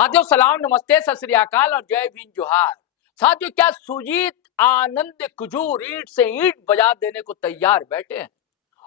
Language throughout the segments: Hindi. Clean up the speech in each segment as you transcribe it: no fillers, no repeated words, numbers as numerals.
साथियों सलाम, नमस्ते, सत श्री अकाल और जय भीम जोहार। साथियों, क्या सुजीत आनंद कुजूर ईंट से ईंट बजा देने को तैयार बैठे हैं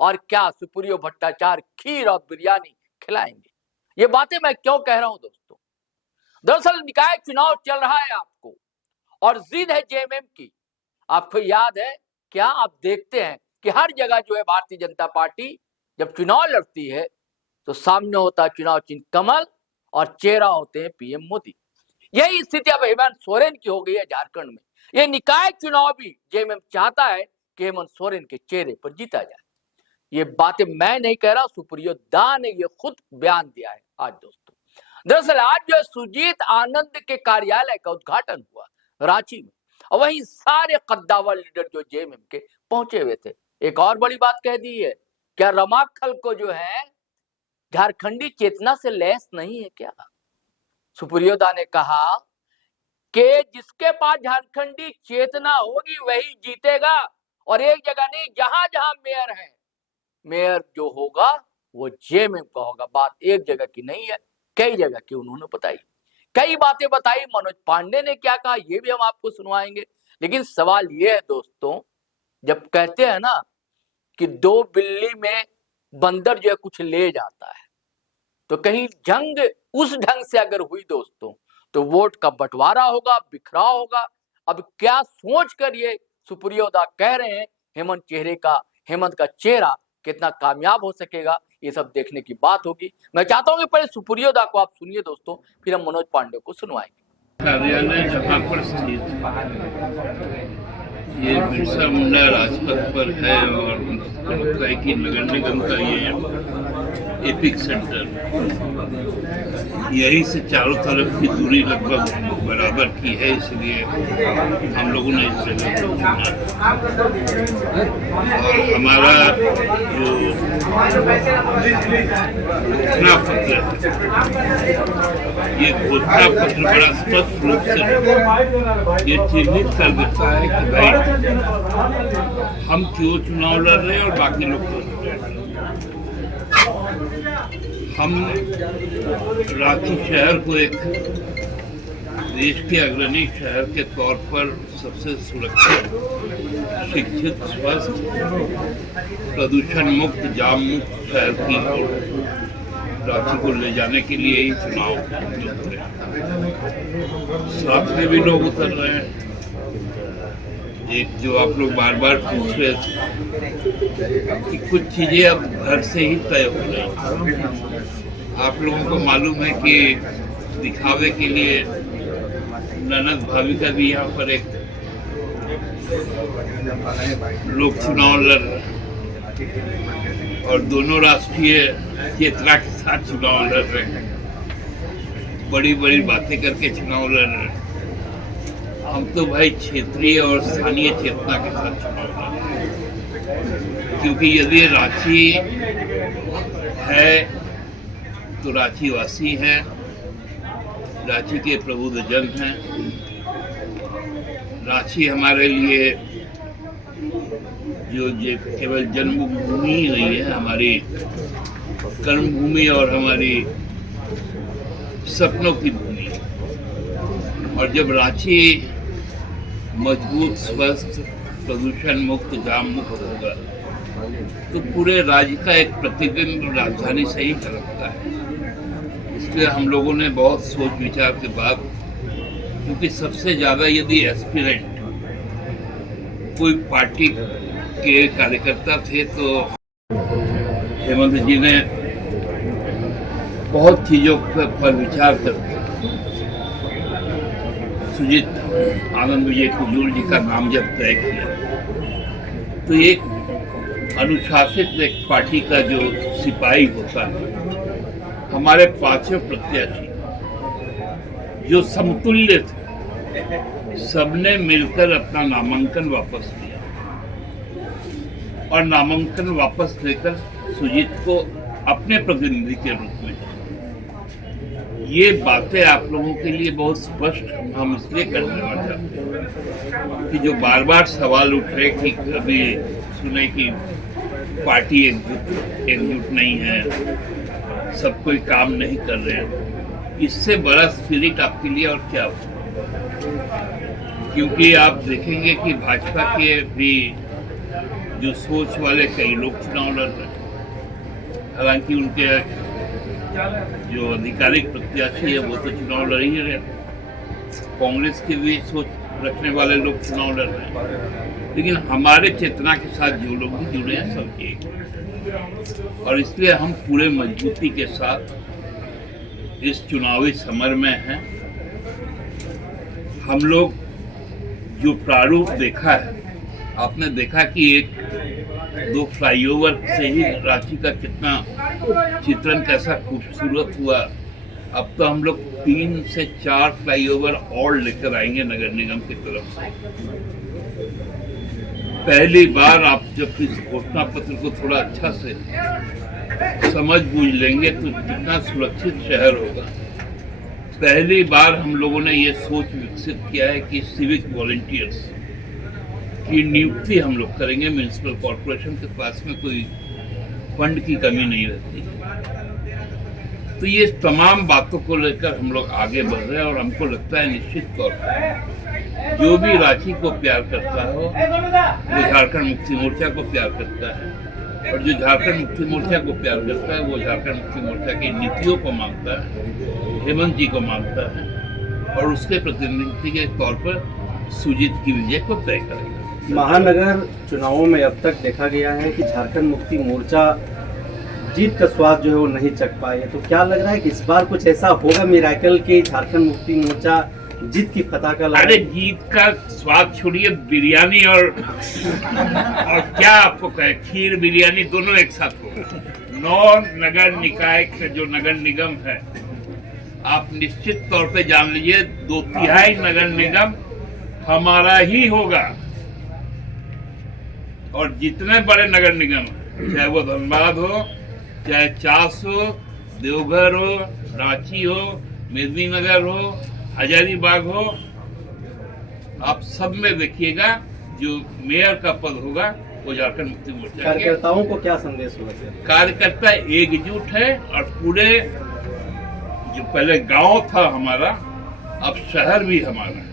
और क्या सुप्रियो भट्टाचार्य खीर और बिरयानी खिलाएंगे? ये बातें मैं क्यों कह रहा हूं दोस्तों? दरअसल निकाय चुनाव चल रहा है आपको और जिद है जेएमएम की। आपको याद है क्या? आप देखते हैं कि हर जगह जो है भारतीय जनता पार्टी जब चुनाव लड़ती है तो सामने होता है चुनाव चिन्ह कमल और चेहरा होते हैं पीएम मोदी। यही स्थिति अब हेमंत सोरेन की हो गई है झारखंड में। ये निकाय चुनाव भी जेएमएम चाहता है कि हेमंत सोरेन के चेहरे पर जीता जाए। ये बातें मैं नहीं कह रहा, सुप्रियो दा ने ये खुद बयान दिया है आज दोस्तों। दरअसल आज जो सुजीत आनंद के कार्यालय का उद्घाटन हुआ रांची में और वहीं सारे कद्दावर लीडर जो जेएमएम के पहुंचे हुए थे। एक और बड़ी बात कह दी है, क्या रमाखल को जो है झारखंडी चेतना से लैस नहीं है क्या? सुप्रियो दा ने कहा कि जिसके पास झारखंडी चेतना होगी वही जीतेगा और एक जगह नहीं, जहां जहां मेयर है, मेयर जो होगा वो जेएमएम का होगा। बात एक जगह की नहीं है, कई जगह की उन्होंने बताई, कई बातें बताई। मनोज पांडे ने क्या कहा ये भी हम आपको सुनवाएंगे। लेकिन सवाल ये है दोस्तों, जब कहते हैं ना कि दो बिल्ली में बंदर जो है कुछ ले जाता है, तो कहीं जंग उस ढंग से अगर हुई दोस्तों तो वोट का बंटवारा होगा, बिखराव होगा। अब क्या सोच कर ये सुप्रियो दा कह रहे हैं हेमंत का चेहरा कितना कामयाब हो सकेगा, ये सब देखने की बात होगी। मैं चाहता हूं कि पहले सुप्रियो दा को आप सुनिए दोस्तों, फिर हम मनोज पांडे को सुनवाएंगे। कार्यालय जहाँ पर स्थित ये बिरसा मुंडा राजपथ पर है और लगता है कि नगर निगम का ये एपिक सेंटर, यही से चारों तरफ की दूरी लगभग बराबर की है, इसलिए हम लोगों ने इस जगह को चुना। और हमारा जो घोषणा पत्र है, ये घोषणा पत्र बड़ा स्पष्ट रूप से ये चिन्हित कर देता है कि भाई हम क्यों चुनाव लड़ रहे हैं और बाकी लोग क्यों लड़ रहे हैं। हम रांची शहर को एक देश के अग्रणी शहर के तौर पर सबसे सुरक्षित, शिक्षित, स्वस्थ, प्रदूषण मुक्त, जाम मुक्त शहर की ओर रांची को ले जाने के लिए ही चुनाव उतरे। साथ में भी लोग उतर रहे हैं। एक जो आप लोग बार बार पूछ रहे थे कि कुछ चीजें अब घर से ही तय हो रही हैं। आप लोगों को मालूम है कि दिखावे के लिए ननद भाभी का भी यहाँ पर एक लोग चुनाव लड़ रहे हैं और दोनों राष्ट्रीय चेतना के साथ चुनाव लड़ रहे हैं, बड़ी बड़ी बातें करके चुनाव लड़ रहे हैं। हम तो भाई क्षेत्रीय और स्थानीय चेतना के साथ चुनाव लड़ रहे हैं, क्योंकि यदि रांची है तो रांची वासी हैं, रांची के प्रबुद्धजन हैं। रांची हमारे लिए जो केवल जन्मभूमि ही नहीं है, हमारी कर्मभूमि और हमारी सपनों की भूमि है। और जब रांची मजबूत, स्वस्थ, प्रदूषण मुक्त, जाम मुक्त होगा तो पूरे राज्य का एक प्रतिबिंब राजधानी से ही झलकता है। इसलिए हम लोगों ने बहुत सोच विचार के बाद, क्योंकि सबसे ज़्यादा यदि एस्पिरेंट कोई पार्टी के कार्यकर्ता थे तो हेमंत जी ने बहुत चीज़ों पर विचार करके सुजीत आनंद विजय कुजूर जी का नाम जब तय किया तो एक अनुशासित एक पार्टी का जो सिपाही होता है, हमारे पांचों प्रत्याशी जो समतुल्य थे, सबने मिलकर अपना नामांकन वापस लिया और नामांकन वापस लेकर सुजीत को अपने प्रतिनिधि के रूप में। ये बातें आप लोगों के लिए बहुत स्पष्ट हम इसलिए करना चाहते हैं कि जो बार बार सवाल उठ रहे कि कभी सुने कि पार्टी एकजुट नहीं है, सब कोई काम नहीं कर रहे हैं। इससे बड़ा स्पिरिट आपके लिए और क्या हो। क्योंकि आप देखेंगे कि भाजपा के भी जो सोच वाले कई लोग चुनाव लड़ रहे हैं, हालांकि उनके जो आधिकारिक प्रत्याशी है वो तो चुनाव लड़ ही रहे। कांग्रेस के भी सोच रखने वाले लोग चुनाव लड़ रहे हैं, लेकिन हमारे चेतना के साथ जो लोग भी जुड़े हैं सब एक, और इसलिए हम पूरे मजबूती के साथ इस चुनावी समर में हैं। हम लोग जो प्रारूप देखा है, आपने देखा कि एक दो फ्लाईओवर से ही रांची का कितना चित्रण कैसा खूबसूरत हुआ। अब तो हम लोग 3 से 4 फ्लाईओवर और लेकर आएंगे नगर निगम की तरफ से। पहली बार आप जब इस घोषणा पत्र को थोड़ा अच्छा से समझ बूझ लेंगे तो कितना सुरक्षित शहर होगा। पहली बार हम लोगों ने ये सोच विकसित किया है कि सिविक वॉलंटियर्स की नियुक्ति हम लोग करेंगे। म्युनिसिपल कॉर्पोरेशन के पास में कोई फंड की कमी नहीं रहती। तो ये तमाम बातों को लेकर हम लोग आगे बढ़ रहे हैं, और हमको लगता है निश्चित तौर पर जो भी रांची को प्यार करता हो वो झारखंड मुक्ति मोर्चा को प्यार करता है, और जो झारखंड मुक्ति मोर्चा को प्यार करता है वो झारखंड मुक्ति मोर्चा की नीतियों को मानता है, हेमंत जी को मानता है, और उसके प्रतिनिधि के तौर पर सुजीत की विजय को तय करेगा। महानगर चुनावों में अब तक देखा गया है कि झारखंड मुक्ति मोर्चा जीत का स्वाद जो है वो नहीं चख पाई है, तो क्या लग रहा है कि इस बार कुछ ऐसा होगा मिराकल के झारखंड मुक्ति मोर्चा जीत की पताका लगा? अरे जीत का स्वाद छोड़िए, बिरयानी और क्या आपको कहे, खीर बिरयानी दोनों एक साथ होगा। 9 नगर निकाय का जो नगर निगम है, आप निश्चित तौर पे जान लीजिए 2/3 नगर निगम हमारा ही होगा। और जितने बड़े नगर निगम हैं, चाहे वो धनबाद हो, चाहे चास हो, देवघर हो, रांची हो, मेदिनीनगर हो, हजारीबाग हो, आप सब में देखिएगा जो मेयर का पद होगा वो झारखंड मुक्ति मोर्चा। कार्यकर्ताओं को क्या संदेश होगा? कार्यकर्ता एकजुट है, और पूरे जो पहले गांव था हमारा, अब शहर भी हमारा है,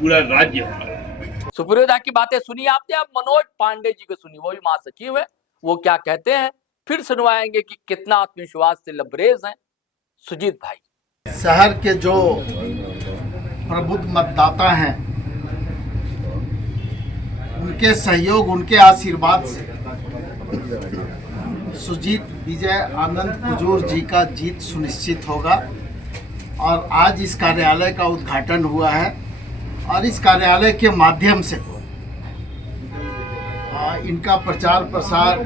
पूरा राज्य हमारा। सुप्रियोदा की बातें सुनी आपने। अब मनोज पांडे जी को सुनी, वो भी महासचिव है, वो क्या कहते हैं, फिर सुनवाएंगे कि कितना आत्मविश्वास से लबरेज हैं सुजीत भाई। शहर के जो प्रबुद्ध मतदाता हैं, उनके सहयोग, उनके आशीर्वाद से सुजीत विजय आनंद कुजूर जी का जीत सुनिश्चित होगा। और आज इस कार्यालय का उद्घाटन हुआ है, और इस कार्यालय के माध्यम से इनका प्रचार प्रसार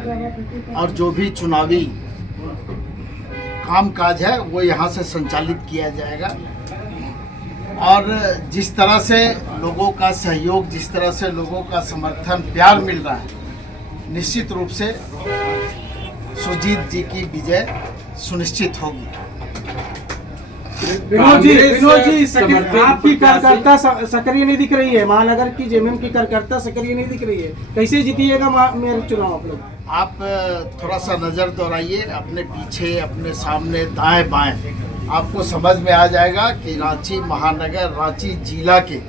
और जो भी चुनावी कामकाज है वो यहाँ से संचालित किया जाएगा। और जिस तरह से लोगों का सहयोग, जिस तरह से लोगों का समर्थन, प्यार मिल रहा है, निश्चित रूप से सुजीत जी की विजय सुनिश्चित होगी। विनोद जी, आपकी कार्यकर्ता सक्रिय नहीं दिख रही है, महानगर की जेएमएम की कार्यकर्ता सक्रिय नहीं दिख रही है, कैसे जीतिएगा मेयर चुनाव आप लोग? आप थोड़ा सा नज़र दौड़ाइए अपने पीछे, अपने सामने, दाएं बाएं, आपको समझ में आ जाएगा कि रांची महानगर, रांची जिला के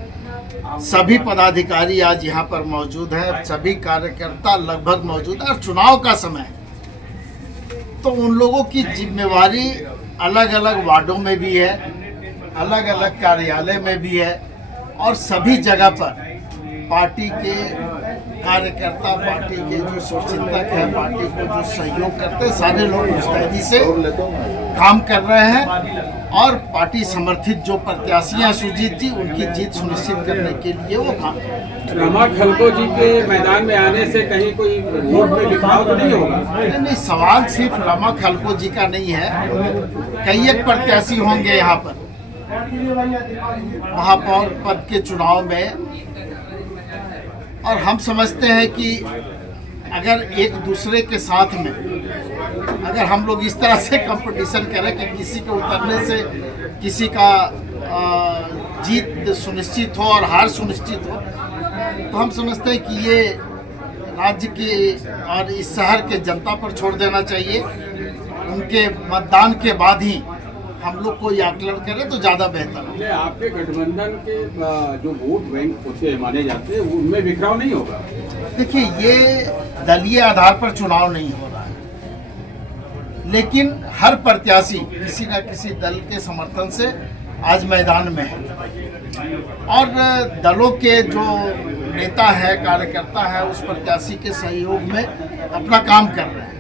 सभी पदाधिकारी आज यहाँ पर मौजूद हैं, सभी कार्यकर्ता लगभग मौजूद हैं। और चुनाव का समय तो उन लोगों की जिम्मेवारी अलग अलग वार्डों में भी है, अलग अलग कार्यालय में भी है, और सभी जगह पर पार्टी के कार्यकर्ता, पार्टी के जो शुभचिंतक हैं, पार्टी को जो सहयोग करते हैं, सारे लोग मुस्तैदी से काम कर रहे हैं। और पार्टी समर्थित जो प्रत्याशी हैं सुजीत जी, उनकी जीत सुनिश्चित करने के लिए वो काम कर रहे हैं। रमा खलको जी के मैदान में आने से कहीं कोई वोट में बिखराव तो नहीं होगा? नहीं, सवाल सिर्फ रमा खलको जी का नहीं है, कई एक प्रत्याशी होंगे यहाँ पर महापौर पद के चुनाव में। और हम समझते हैं कि अगर एक दूसरे के साथ में अगर हम लोग इस तरह से कंपटीशन करें कि किसी के उतरने से किसी का जीत सुनिश्चित हो और हार सुनिश्चित हो, तो हम समझते हैं कि ये राज्य के और इस शहर के जनता पर छोड़ देना चाहिए। उनके मतदान के बाद ही हम लोग कोई आकलन करें तो ज़्यादा बेहतर है। आपके गठबंधन के जो वोट बैंक होते हैं माने जाते हैं उनमें बिखराव नहीं होगा? देखिए, ये दलीय आधार पर चुनाव नहीं हो रहा है, लेकिन हर प्रत्याशी किसी न किसी दल के समर्थन से आज मैदान में है और दलों के जो नेता है, कार्यकर्ता है, उस प्रत्याशी के सहयोग में अपना काम कर रहे हैं।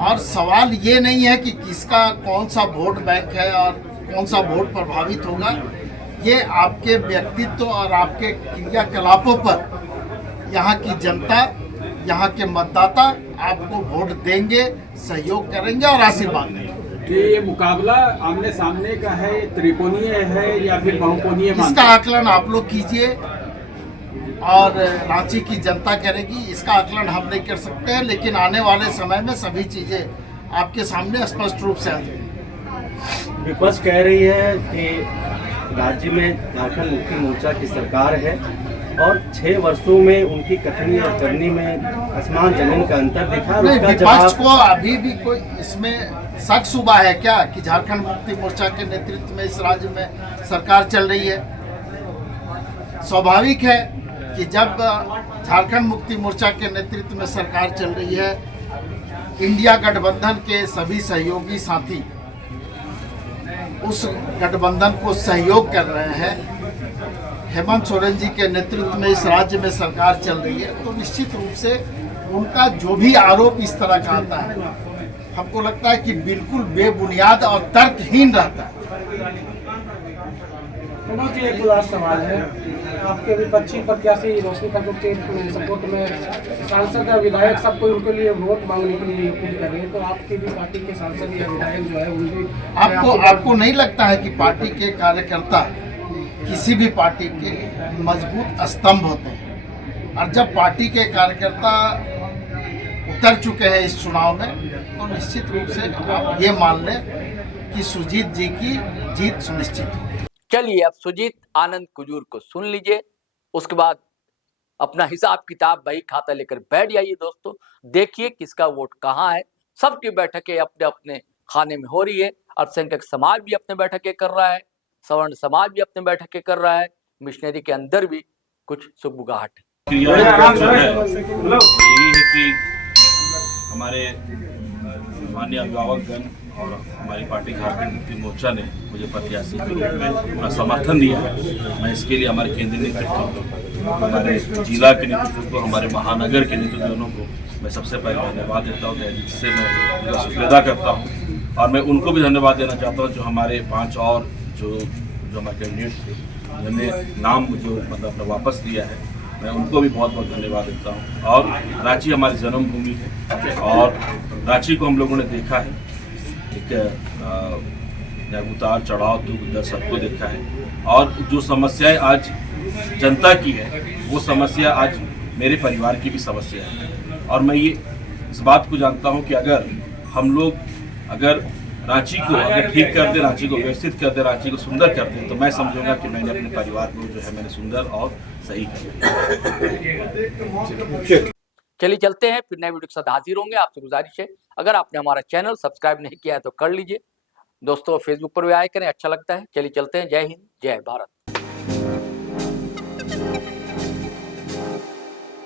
और सवाल ये नहीं है कि किसका कौन सा वोट बैंक है और कौन सा वोट प्रभावित होगा। ये आपके व्यक्तित्व और आपके क्रियाकलापों पर यहाँ की जनता, यहाँ के मतदाता आपको वोट देंगे, सहयोग करेंगे और आशीर्वाद देंगे। कि ये मुकाबला आमने सामने का है, त्रिकोणीय है या फिर बहुकोणीय? इसका आकलन आप लोग कीजिए और रांची की जनता करेगी। इसका आकलन हम नहीं कर सकते हैं, लेकिन आने वाले समय में सभी चीज़ें आपके सामने स्पष्ट रूप से आ जाएंगी। विपक्ष कह रही है कि राज्य में झारखंड मुक्ति मोर्चा की सरकार है और 6 वर्षों में उनकी कथनी और करनी में आसमान जमीन का अंतर दिखा। नहीं, विपक्ष को अभी भी कोई इसमें शक शुबा है क्या कि झारखंड मुक्ति मोर्चा के नेतृत्व में इस राज्य में सरकार चल रही है? स्वाभाविक है कि जब झारखंड मुक्ति मोर्चा के नेतृत्व में सरकार चल रही है, इंडिया गठबंधन के सभी सहयोगी साथी उस गठबंधन को सहयोग कर रहे हैं। हेमंत सोरेन जी के नेतृत्व में इस राज्य में सरकार चल रही है, तो निश्चित रूप से उनका जो भी आरोप इस तरह का आता है, हमको लगता है कि बिल्कुल बेबुनियाद और तर्कहीन रहता है। मनोज जी, एक लास्ट सवाल है। आपके विपक्षी प्रत्याशी रोशनी ठाकुर के सपोर्ट में सांसद या विधायक सब कोई उनके लिए वोट मांगने के लिए अपील कर रहे हैं, तो आपकी भी पार्टी के सांसद या विधायक जो है उनकी आपको नहीं लगता है कि पार्टी के कार्यकर्ता किसी भी पार्टी के मजबूत स्तंभ होते हैं? और जब पार्टी के कार्यकर्ता उतर चुके हैं इस चुनाव में, तो निश्चित रूप से आप ये मान लें कि सुजीत जी की जीत सुनिश्चित है। चलिए, अब सुजीत आनंद कुजूर को सुन लीजिए, उसके बाद अपना हिसाब किताब बही खाता लेकर बैठ जाइए। दोस्तों, देखिए किसका वोट कहाँ है। सबकी बैठकें अपने अपने खाने में हो रही है। अल्पसंख्यक समाज भी अपने बैठकें कर रहा है, सवर्ण समाज भी अपने बैठकें कर रहा है, मिशनरी के अंदर भी कुछ सुगबुगाहट है। यही है कि हमारे माननीय अभिभावकगण और हमारी पार्टी झारखंड मुक्ति मोर्चा ने मुझे प्रत्याशी के रूप में अपना समर्थन दिया है। मैं इसके लिए हमारे केंद्रीय नेतृत्व, हमारे जिला के नेतृत्व को, हमारे महानगर के नेतृत्व दोनों को मैं सबसे पहले धन्यवाद देता हूँ, जिससे मैं उनका शुक्रिया करता हूँ। और मैं उनको भी धन्यवाद देना चाहता हूँ जो हमारे 5 और जो हमारे कैंडिडेट थे, जिन्होंने नाम जो मतलब अपना वापस लिया है, मैं उनको भी बहुत बहुत धन्यवाद देता हूँ। और रांची हमारी जन्मभूमि है और रांची को हम लोगों ने देखा है, एक उतार चढ़ाव दुख दर्द सबको देखा है। और जो समस्याएं आज जनता की है, वो समस्या आज मेरे परिवार की भी समस्या है। और मैं ये इस बात को जानता हूँ कि अगर हम लोग रांची को अगर ठीक कर दे, रांची को व्यवस्थित कर दे, रांची को सुंदर कर दे, तो मैं समझूंगा कि मैंने अपने परिवार को जो है मैंने सुंदर और सही कर दिया। चलिए चलते हैं, फिर नए वीडियो के साथ हाजिर होंगे। आपसे गुजारिश है, अगर आपने हमारा चैनल सब्सक्राइब नहीं किया है तो कर लीजिए। दोस्तों, फेसबुक पर भी आया करें, अच्छा लगता है। चलिए चलते हैं। जय हिंद, जय भारत।